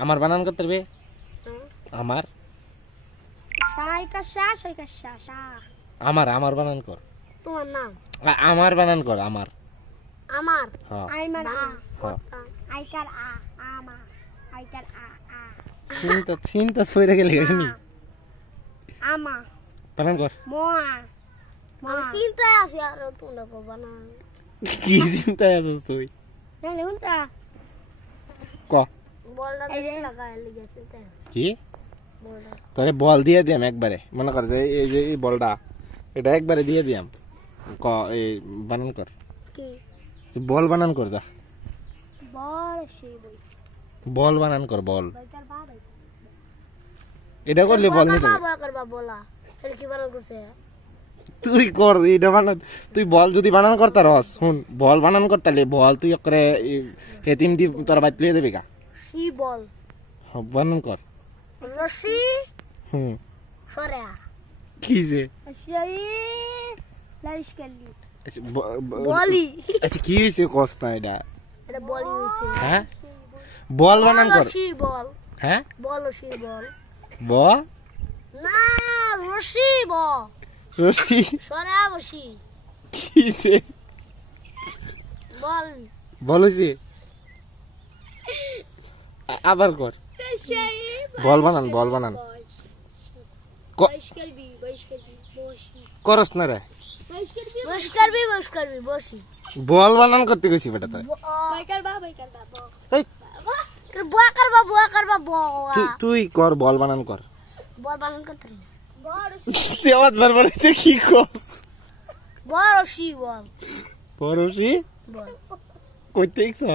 আমার বানান করতে পারবে আমার আমার বানান কর তোমার নাম আমার বানান কর আমার আমার হ্যাঁ আইমান আ হ্যাঁ আইকার আ আমা আইকার আ আ চিন্তা ফইরা গেলে নি আমা বানান কর মোয়া আমি চিন্তা আছি আর তোমরা কো বানা কি চিন্তায় আছিস তুই নালে হুনতা ক বলটা লাগায় লিগেছে তাই কি বলটা তোরে বল দিয়ে দিয়াম একবারে মনে কর যে এই যে এই বলটা এটা একবারে দিয়ে দিয়াম ক এই বানান কর কি বল বানান কর যা বল সেই বই বল বানান কর বল বাইকার বাবা এটা করলে বল নিতে বাবা করবা বলা তাহলে কি বানান করছে তুই কর এটা বানান তুই বল যদি বানান করতা রস শুন বল বানান করতালে বল তুই করে হেতিম দি তোর বাইত লিয়ে দেবে কা সি বল বানান কর রশি হুম সরা কি যে সেই লাইশ কালি আচ্ছা, বলি আচ্ছা কি হইছে কষ্ট এটা এটা বলি হইছে হ্যাঁ বল বানান কর রশি বল হ্যাঁ বল রশি বল ব না রশি বল রশি সরা রশি কি যে বল বলছি আবার কর বল বানান বাইশ কালবি বসি করস না রে বস করবি বসি বল বানান করতে গেছি বেটা তোর বাইকার বা এই বুয়া করবা বুয়া তুই কর বল বানান কর বল বানান করতে দেওয়াত বারবার তুই কি কস বড় রশি বল পরশি বল কইতে ইচ্ছা